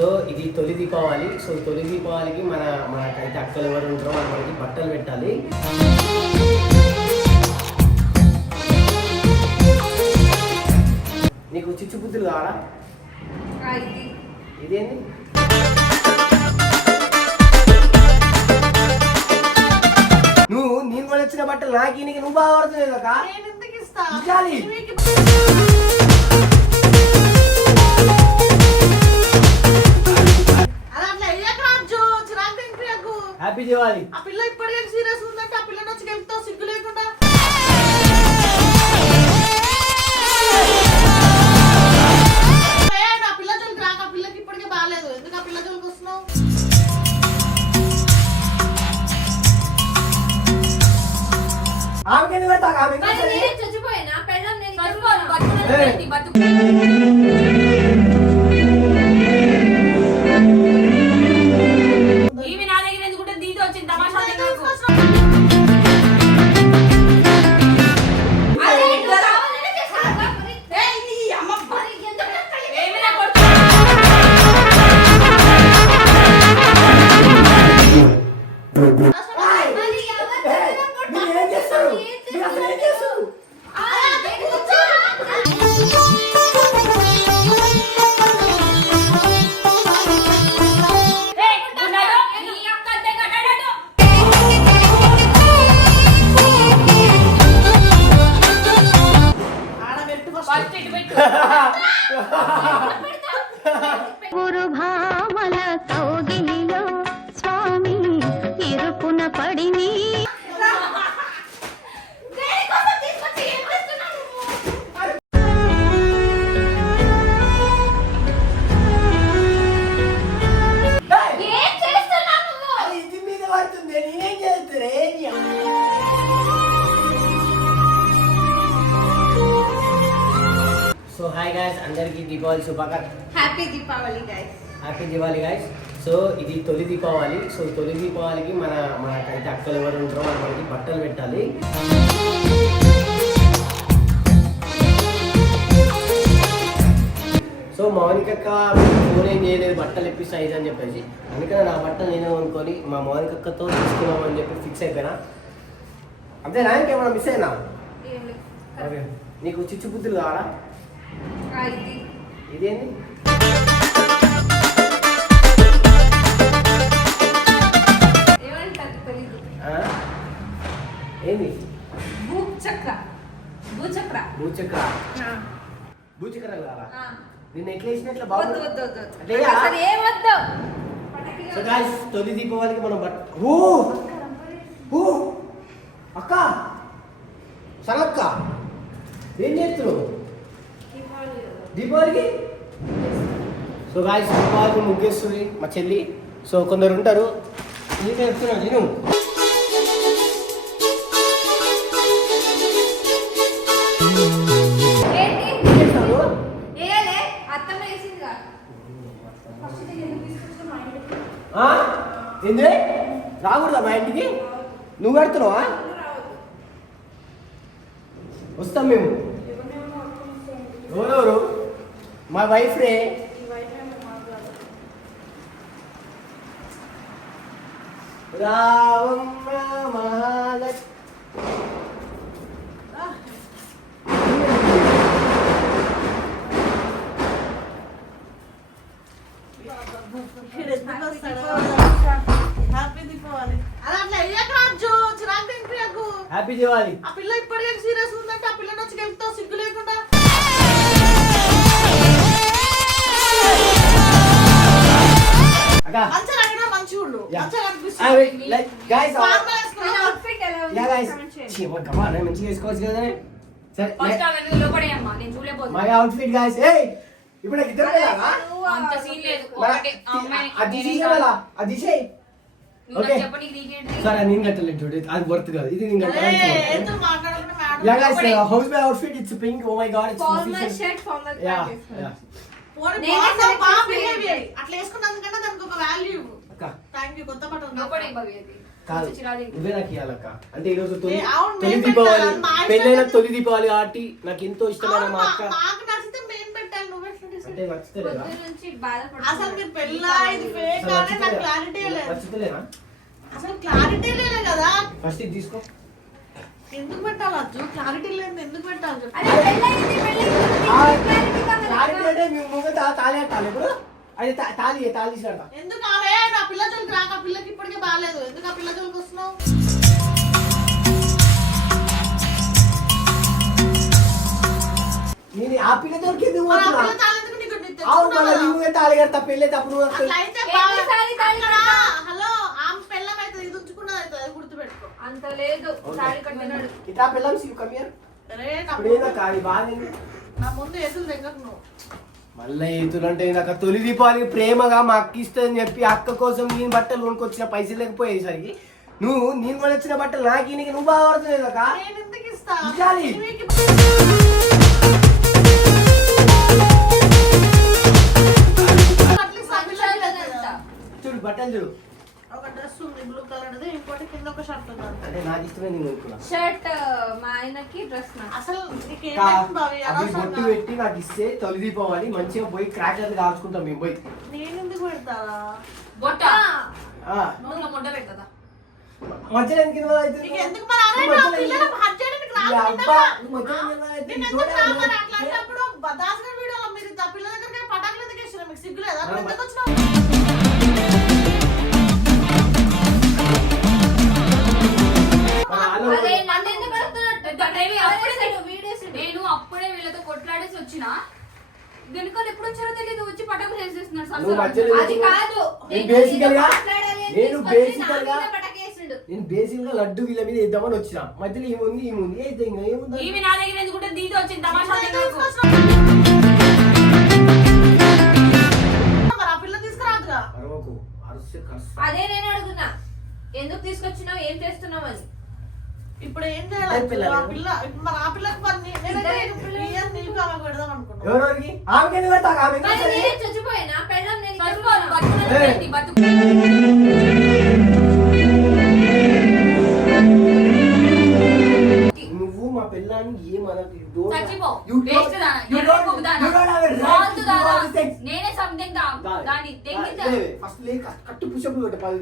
So ఇది తొలి Deepavali. So తొలి దీపావళికి మన మనకైతే అక్కలు ఎవరు ఉంటారో వాళ్ళు మనకి బట్టలు పెట్టాలి. నీకు చిచ్చు బుద్ధులు కావాలా? ఇదేంది? నువ్వు నేను వచ్చిన బట్టలు నాకు నీకు నువ్వు బాగా పడుతుంది హ్యాపీ దివాలి ఆ పిల్ల ఇప్పటికే సీరియస్ ఉందంటే. శుభాకాంక్ష. Happy Deepavali guys happy Diwali guys so ఇది తొలి దీపావళి. సో తొలి దీపావళికి మన మనకైతే అక్కలు ఎవరు ఉంటారో మనకి బట్టలు పెట్టాలి. సో మౌనికక్క ఫోన్ ఏం చేయలేదు బట్టలు ఇప్పి సైజ్ అని చెప్పేసి. అందుకని నా బట్టలు నేనే అనుకొని మా మౌనికక్కతో తీసుకున్నామని చెప్పి ఫిక్స్ అయిపోయినా. అంతేనా? ఇంకేమైనా మిస్ అయినా? నీకు చిచ్చు బుద్ధులు కావాలా? ఇదేంది? ఏంది? భూచక్ర. భూచక్ర. భూచక్ర? భూచక్ర కావాలా. నిన్న ఎట్లా వేసినట్లు బాగుంది తొలి దీపావళికి మనం బట్ ఓ ఓ అక్క సనక్క ఏం చేస్తున్నావు దీపావళికి సో గాయస్ దీపావళికి ముగ్గేస్తుంది మా చెల్లి. సో కొందరు ఉంటారు. నేను ఇంటికి? ఆ? ఏంది? రాకూడదా మా ఇంటికి? నువ్వు కడుతున్నావా? వస్తాం మేము. ఎవరెవరు? మా వైఫ్ రే రావమ్మ మహాలక్ష్మి ఇక్కడ ఎందుకు వస్తాడు? హ్యాపీ దీపావళి అలా అట్లా అయ్యాక రాజు చిరాకు తినిపించకు హ్యాపీ దివాలి ఆ పిల్ల ఇప్పటికే సీరియస్ ఉందంటే ఆ పిల్లని wait, like, guys, uh, Formal మన వేసుకున్నావు. outfit ఎలా ఉంది? yeah, guys. Comment చేయండి. ఛీ, అమ్మ, come on, నేను మంచిగా వేసుకోవచ్చు కదా సరే ఫస్ట్ ఆమె లోపడేయమ్మా నేను చూడలేకపోతున్నా మై అవుట్ఫిట్ గాయ్స్ ఏయ్ ఇప్పుడు నాకు ఇద్దరు పిల్లలా? అంత సీన్ లేదు మరి ఒకటే అమ్మాయి అది తీసేయాలా అది తీసేయ్ నువ్వు నాకు Okay. చెప్పనీకి నీకేంటి సరే నేను కట్టలేదు చూడు అది వర్త్ కాదు ఇది నేను అరే, కట్టలేదు ఎందుకు మాట్లాడకుండా యా మేడం గైస్ ఒకటి. How's my outfit it's pink oh my god it's formal shirt formal yeah pant yeah పోనీ నేనే బాగుందా? select బాగా చేసి behave వేయండి. చేయి. అట్లా వేసుకున్నందుకన్నా దానికి ఒక వాల్యూ అక్క థ్యాంక్ యూ కొత్త బట్టలు లోపడే భవ్యది కాదు. నువ్వే నాకు ఇవ్వాలక్క అంటే తొలి ఏ, అవును, తొలి నేను దీపావళి పెళ్ళైన. తొలి దీపావళి కాబట్టి నాకు ఎంతో ఇష్టమైన మా అక్క. అంటే నచ్చుతలేదా. అసలు మీరు పెళ్ళా ఇది ఫేక్ అసలు అని నాకు నచ్చుతలేదా? క్లారిటీ లేదు. నచ్చుతలేదా అసలు క్లారిటీ లేదు కదా. ఫస్ట్ ఇది తీసుకో. ఎందుకు పెట్టాలి అజ్జు? క్లారిటీ లేదు ఎందుకు పెట్టాలి. క్లారిటీ అంటే మీ ముందు తాళి ఇప్పుడు. అది తాళి తాళి ఎందుకు ఆమె? నా పిల్ల జోలికి రాక ఆ పిల్లకి ఇప్పటికే బాగాలేదు. ఎందుకు ఆ పిల్ల జోలికి వస్తున్నావు? నేను ఆ పిల్ల దొరికింది మరి ఆ పిల్ల తాళెందుకు నీకు నీకు అవును తెచ్చుకున్నావు? మళ్ళీ కదా? నువ్వే తాళి కడతా పెళ్ళి అప్పుడు నువ్వు వస్తావు. అట్లా అయితే ఎన్నిసార్లు తాళి అక్కడ, కట్టావు? హలో ఆమె పెళ్ళం ఇది ఉంచుకున్నది అది గుర్తుపెట్టుకో. అంత లేదు తాళి కట్టినాడు. ఇట్లా పిల్లం సివ్ కమియర్ నా ఇప్పుడు ఏందా కాదు బాగా ఏంది? నా ముందు ఎదురు దగ్గర నువ్వు. మళ్ళీ ఈతులంటే నాకు తొలి దీపావళికి ప్రేమగా మా అక్క ఇస్తుందని చెప్పి అక్క కోసం నేను బట్టలు కొనుక్కొచ్చిన పైసలు లేకపోయేసరికి నువ్వు నేను కొనొచ్చిన బట్టలు నాకు ఈయనకి నువ్వు ఇవ్వాలి. లేదు కదా. చూడు బట్టలు చూడు. ఉంది బ్లూ కలర్ ది ఇంకోటి కింద ఒక షర్ట్ ఉంది. అంటే నాకు ఇష్టమే నేను షర్ట్ మా ఆయనకి డ్రెస్ అసలు నీకు ఏమైంది బావి అవి బొట్టు పెట్టి నాకు ఇస్తే తొలి దీపావళి మంచిగా పోయి క్రాకర్లు కాల్చుకుంటాం మేము పోయి. నేను ఎందుకు పెడతారా? బొట్ట? పెడతా మధ్యలో ఎందుకు ఇన్వాల్వ్ అవుతుంది? నీకు ఎందుకు మరి? అరే నువ్వు నా పిల్లలు రాకుండా నువ్వు మధ్యలో ఇన్వాల్వ్ నేను. ఎందుకు రావాలి అట్లా అంటప్పుడు దాసగడ వీడియోలో మీరు ఆ పిల్లల దగ్గరికి పటాకులు ఎందుకు వేసినా మీకు సిగ్గు లేదా? నువ్వు ఎందుకు వచ్చినావు? నువ్వు నేను బేసికల్గా బేసికల్గా బేసిక్గా లడ్డు వీళ్ళ మీద వేద్దామని వచ్చిన. మధ్యలో ఏముంది ఏముంది? ఏ ఇంకా ఏముంది? ఈమె నా దగ్గర ఎందుకుంటే దీది వచ్చింది తమాషా అరవకు. అదే నేను అడుగుతున్నా. ఎందుకు తీసుకొచ్చినావు? ఏం చేస్తున్నావు అని. ఇప్పుడు ఏం చేయాలి. ఆ పిల్ల ఇప్పుడు మరి ఆ పిల్లకి మరి నీ- నేనైతే ఈ ఇయర్ నీకు ఆమెకు పెడదాం అనుకున్నాను ఎవరెవరికి ఆమెకి ఎందుకు పెడతా ఆమె ఎందుకు మరి వస్తది? నేనే చచ్చిపోయినా? పెళ్ళం నేను బతుకు దానా these things. నేనే సంథింగ్ దా- దాన్ని తెంగితే లే, ఫస్ట్ లే, కట్టు పుషప్లు కొట్టే పది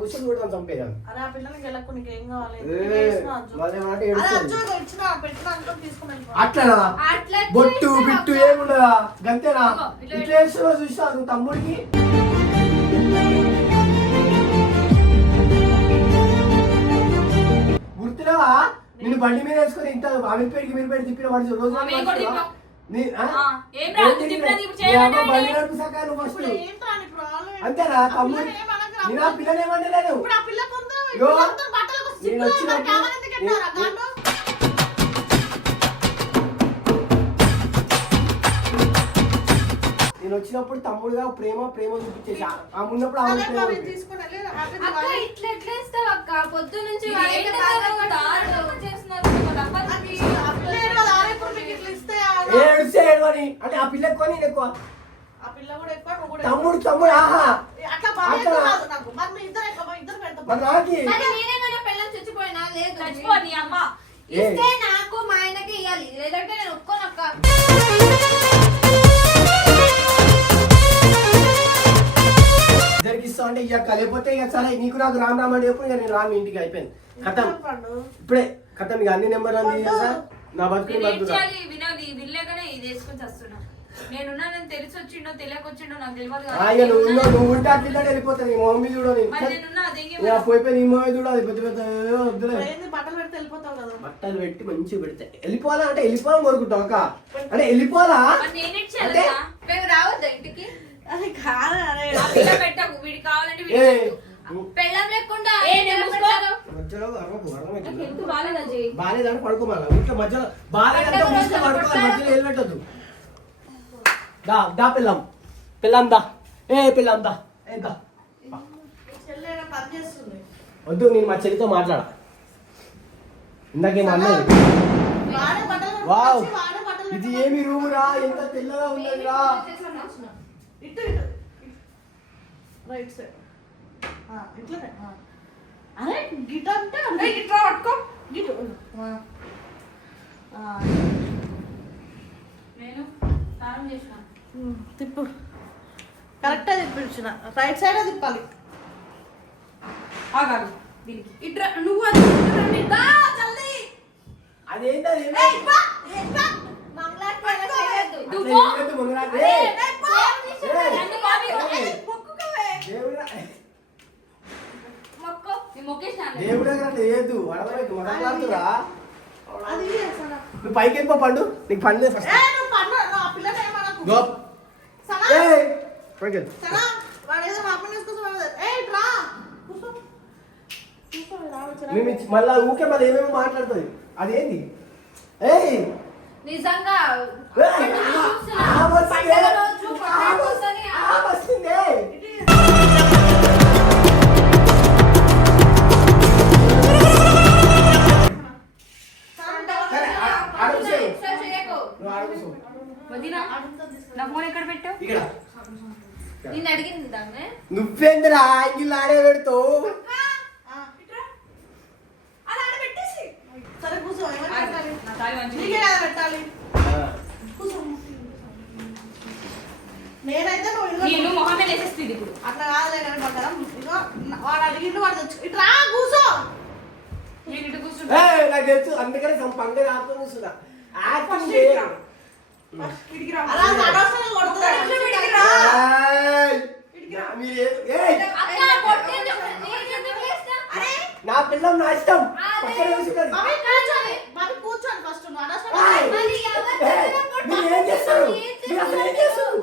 పుషప్లు కొట్టాను చంపేదాన్ని అరే ఆ పిల్లని గెలకు నీకు ఏం కావాలి? ఏ, నేను వేసిన అజ్జు. వాళ్ళు ఏమంటే అరే ఏడుస్తుంది. అజ్జు ఇదిగో ఇచ్చిన పెట్టిన అనుకో తీసుకుని వెళ్ళిపో. అట్లనా? అట్లా బొట్టు బిట్టు ఏముండదా? గంతేనా? ఇట్లా నువ్వు తమ్ముడికి? గుర్తులేవా నేను బండి మీద వేసుకొని ఇంత అమీర్పేటకి మీరుపేట తిప్పిన మనిషి రోజు ఆ, మేము కూడా తిప్పాం. నీ- ఆ? ఆ, ఏం రా, ఏం నువ్వు తిప్పినా? అమ్మ చేయమంటే బండి నడుపు సకా నువ్వు ఫస్ట్? అంతేనా తమ్ముడు. నేను ఆ పిల్లని బట్టలకు నేను సిగ్గులో వచ్చినప్పుడు- మరి నేను-? నేను వచ్చినప్పుడు తమ్ముడుగా ప్రేమ ప్రేమ చూపించేసి ఆ- ఆ ఉన్నప్పుడు ఆమె ప్రేమ బాబు, చూపించేసి. తీసుకుని వెళ్ళి happy అక్క దివాళీ. ఇట్లా ఎట్లా ఇస్తావు అక్క పొద్దు నుంచి ఇది వాళ్ళకి ఏంటి దాదాపు దాదాపు దారుణం చేస్తున్నారు మీకు తప్పదు. అది ఆ పిల్ల ఏడు కదా, ఆరే ఇప్పుడు మీకు ఇట్లా ఇస్తే ఆ- ఏడుస్తే ఏడవని అంటే ఆ పిల్ల ఎక్కువ నేను ఎక్కువ. ఆ పిల్ల కూడా ఎక్కువ, నువ్వు కూడా తమ్ముడు తమ్ముడు ఆహా. అట్లా బాగా అట్లా. ఎక్కువ కాదు నాకు. మరి మీ ఇద్దరు ఎక్కువ, మా ఇద్దరు పెడతాం. మరి నాకి మరి నేనేమైనా పెళ్ళం చచ్చిపోయినా? లేదు. చచ్చిపో నీ అమ్మ ఇస్తే నాకు మా ఆయనకి ఇవ్వాలి లేదంటే నేను ఒప్పుకోనక్క ఇద్దరికి ఇస్తా అంటే ఇక లేకపోతే ఇక సరే నీకు నాకు రామ్ రామ్ అని చెప్పు ఇక నేను రామ్ ఇంటికి అయిపోయింది. కథం. పండు. ఇప్పుడే కథం ఇక అన్ని నెంబర్ అన్ని చేసా నా బతుకు నేను ఏం బతుకుతా. చేయాలి? వినోద్ వినలేకనే ఇది వేసుకొని వస్తున్నా నేనున్నానని తెలిసి వచ్చిండో తెలియకొచ్చిండో నాకు తెలియదు ఆ, కదా. ఇక నువ్వు ఉన్నావు, నేనున్నా- నువ్వు ఉంటే అట్లా వెళ్ళిపోతాను నీ మమ్మీ చూడని మరి నేనున్నా అదేంగే పోయిపోయి నీ మమ్మీ చూడాలి పెద్ద పెద్ద వద్దులే. బట్టలు పెడితే వెళ్ళిపోతావు కదా? బట్టలు పెట్టి మంచిగా పెడితే. వెళ్ళిపోవాలా? అంటే వెళ్ళిపోవాలని కోరుకుంటావు అక్క. అంటే వెళ్ళిపోవాలా? నేనేం చేయాలి మేము రావద్దా ఇంటికి? అది కాదు అరే. ఆ పిల్ల పెట్టకు వీడి కావాలంటే. పెళ్ళం లేకుండా? మధ్యలో అరవకు అరవకు హెల్త్ బాగాలేదా జై? బాగాలేదంటే పడుకోమాల? ఇంట్లో మధ్యలో బాగాలేదంటే మూసుకొని పడుకోవాలి. మధ్యలో పెట్టద్దు? దా దా పిల్లం పిల్లం దా. ఏ పిల్లం దా. ఏ దా. వద్దు నేను మా చెల్లితో మాట్లాడా? ఇందాకేం అన్నది వావ్. ఇది ఏమి రూమ్ రా ఎంత తెల్లగా ఉన్నది రా ఇటు ఇటు రైట్ సైడ్. ఇట్లనే అరే గిట అంటే అంటే గిట్లా పట్టుకో గిట్ నేను సారం చేసిన తిప్పు కరెక్ట్గా తిప్పించిన రైట్ సైడ్ తిప్పాలి ఆగాలి దీనికి ఇట్లా నువ్వు అది జల్దీ అదేంటే దేవుడే కదా ఏదు? నువ్వు పైకి వెళ్ళిపో పండు. నీకు పని లేదు ఫస్ట్ మేము మళ్ళా ఊకే మరి ఏమేమి మాట్లాడుతుంది. అదేంది ఏయ్! నిజంగా ఫోన్ ఎక్కడ పెట్టావు? ఇక్కడ. అడిగింది దాన్ని నువ్వేంద్రా ఇంగిల్ కూర్చో. పెట్టాలి? నేనైతే నువ్వు మొహమే వేసేస్తుంది ఇప్పుడు. అట్లా కాదులే కానీ బంగారం వాడు అడిగిండు వాడు తెచ్చు ఇట్లా కూర్చో. నాకు తెలుసు. అందుకనే పండుగ ఆత్మ కూర్చున్నా నా పిల్ల నా ఇష్టం. కూర్చోండి. ఫస్ట్ చేస్తారు? మీరు అసలు ఏం చేస్తారు?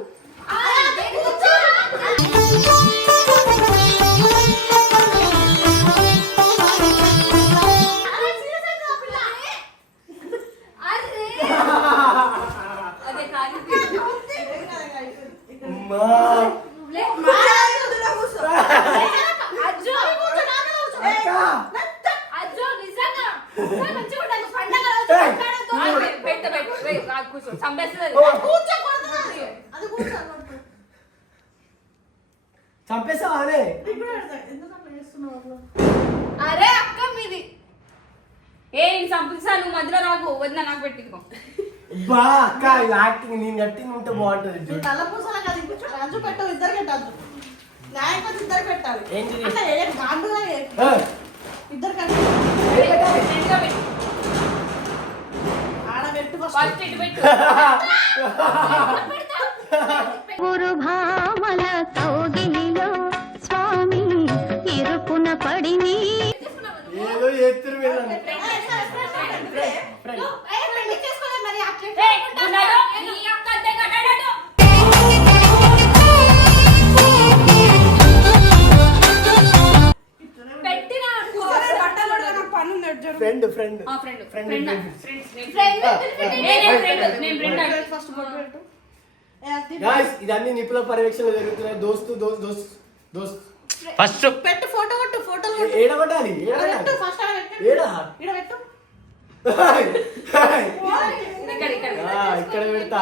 గట్టి ఉంటే బాగుంటుంది తలపూసల కాదు పెట్టవు ఇద్దరు పెట్టాలి నాయకులు ఇద్దరు పెట్టాలి. ఇద్దరు ఆడబెట్టు స్వామి ఇరుకున పడిని ఏదో ఎత్తురు వెళ్ళండి ఫ్రెండ్ ఫ్రెండ్ ఇదన్నీ నిపుల పర్యవేక్షణ జరుగుతున్నాయి దోస్తు దోస్త్ దోస్త్ దోస్త్ ఫస్ట్ పెట్టు ఫోటో కొట్టు ఏడబడాలి ఏడ ఫస్ట్ పెట్టు ఇక్కడ పెడతా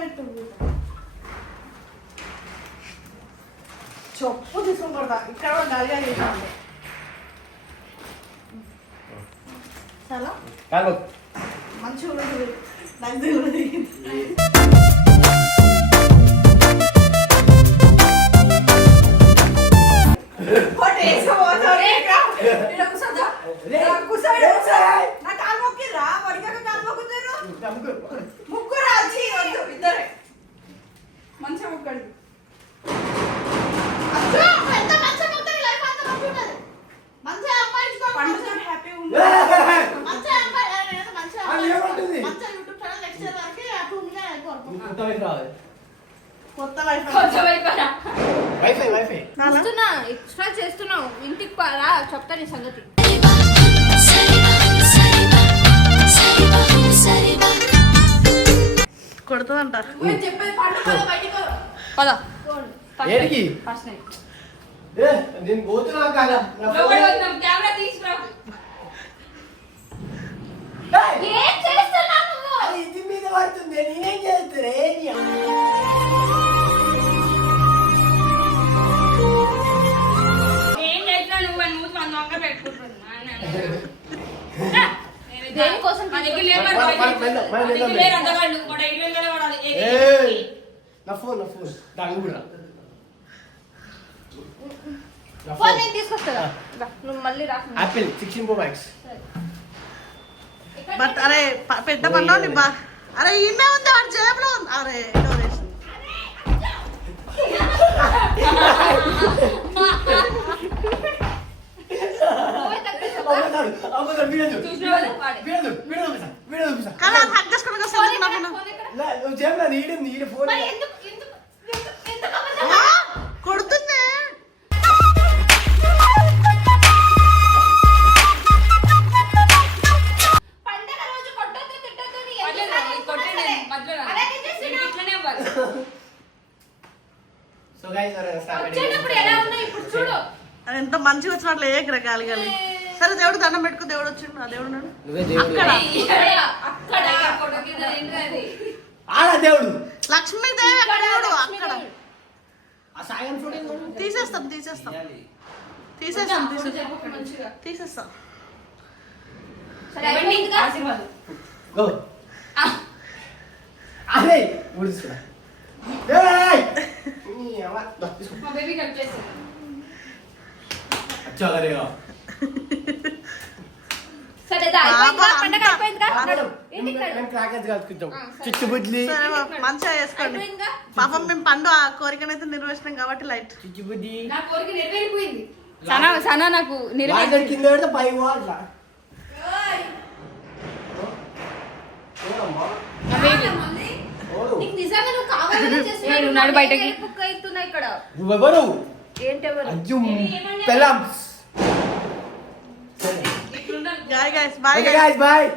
పెట్టు చెప్పు తీసుకొని కొడతా ఇక్కడ డల్గా చేసాను చాలా? కాదు. మంచిగా ఉన్నది నాకు తెలియదు కూర్చోడు, కూర్చోడు. なん、ない。ఏ నేను పోతున్నా లోపలికి ఫోన్- వద్దాం కెమెరా తీసుకురా. ఏయ్! ఏం చేస్తున్నావు నువ్వు? అది ఇంటి మీద పడుతుంది నేనేం చేస్తున్నా? ఏం? ఏం చేసినా నువ్వు? అని మన దొంగ పెట్టుకుంటున్నా దేనికోసం లేరు లేరు కూడా వాడాలి! నా ఫోన్ నా ఫోన్. దాని కూడా. ఫోన్ ఫోన్ నేను తీసుకొస్తా రా, నువ్వు మళ్ళీ రా Apple sixteen pro max but అరే ప- పెద్ద పనులు బా అరే ఈమె ఉంది వాడి జేబులో ఉంది అరే డొనేషన్ నువ్వే తప్పించావా? చూసినావా? వాడే. కానీ అది హక్ చేసుకోవడానికి ఫోన్ వస్తుంది ఎక్కడ? నాకు ఫోన్ ఎక్కడ? నువ్వు చెప్పిన నీడు నీడు ఫోన్ సో గైస్ వచ్చేటప్పుడు ఎలా ఉన్నాయి? ఇప్పుడు చూడు. అది ఎంత మంచిగా వచ్చినట్లు ఏ గాలి గాలి. సరే దేవుడు దండం పెట్టుకో దేవుడు వచ్చిండు ఆ దేవుడు అక్కడ. ఆడ దేవుడు? లక్ష్మీదేవి అక్కడ దేవుడు అక్కడ. ఆ సాయం ఫోటో తీసేస్తాం తీసేస్తాం. తీసేస్తాం తీసేస్తాం. తీసేస్తాం. అదే మా బేబీ కట్. సరే దా, పండగ సరే. బాబు, మంచిగా చేసుకోండి. అయిపోయిందిగా? పాపం మేము పండు ఆ కోరికనైతే నిర్వహించినాం కాబట్టి లైట్. చిచ్చుబుడ్డి నా కోరిక నెరవేరిపోయింది. సనా సనా నాకు వాటర్ కింద పెడితే పై అట్లా ఎవరమ్మా? ఎవరు? నీకు నిజంగా నువ్వు కావాలని చేస్తున్నావు. నేను ఉన్నాడు బయటకి. బుక్ అవుతున్నా ఇక్కడ? నువ్వెవరు? ఏంటెవరు? Ajju bye bye